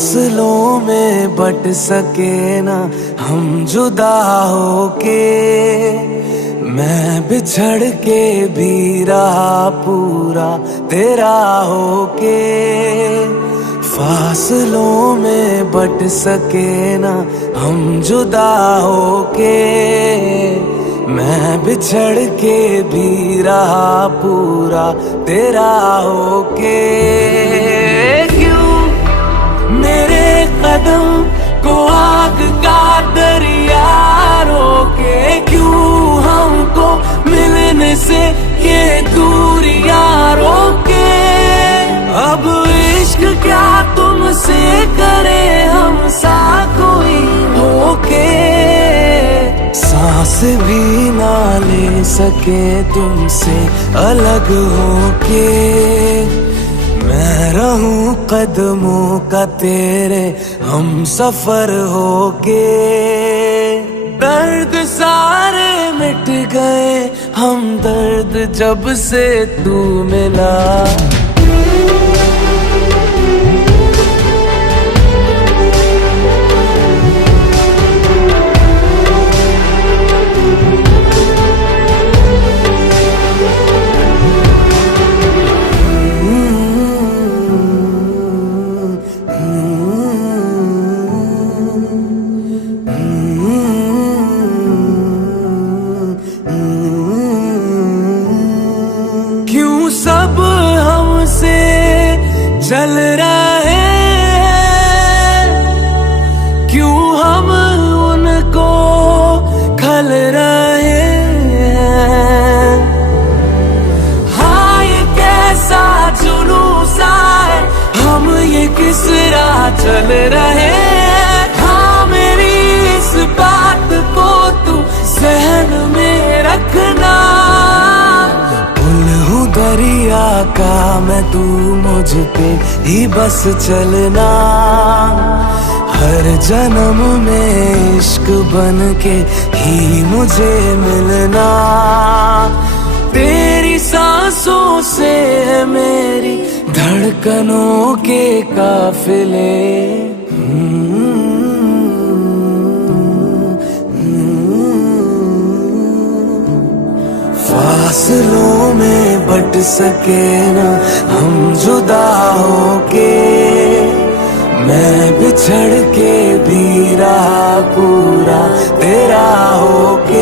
फासलों में बट सके ना हम जुदा होके, मैं बिछड़ के भी रहा पूरा तेरा होके। फासलों में बट सके ना हम जुदा होके, मैं बिछड़ के भी रहा पूरा तेरा होके। मेरे कदम को आग का दरिया रोके, क्यों हमको मिलने से ये दूरियां रोके। अब इश्क क्या तुमसे करे हम सा कोई होके, सांस भी ना ले सके तुमसे अलग होके। मैं रहूं कदमों का तेरे हम सफर होके। दर्द सारे मिट गए हम दर्द जब से तू मिला। सब हमसे चल रहे हैं, क्यों हम उनको खल रहे हैं। हाँ ये कैसा जुलूसा है, हम ये किस राह चल रहे हैं। हाँ मेरी इस बात को तू ज़हन में रखना। दरिया का मैं तू मुझ पे ही बस चलना। हर जन्म में इश्क बन के ही मुझे मिलना। तेरी सांसों से है मेरी धड़कनों के काफिले। फासलों में बट सके ना हम जुदा होके, मैं बिछड़ के भी रहा पूरा तेरा होके।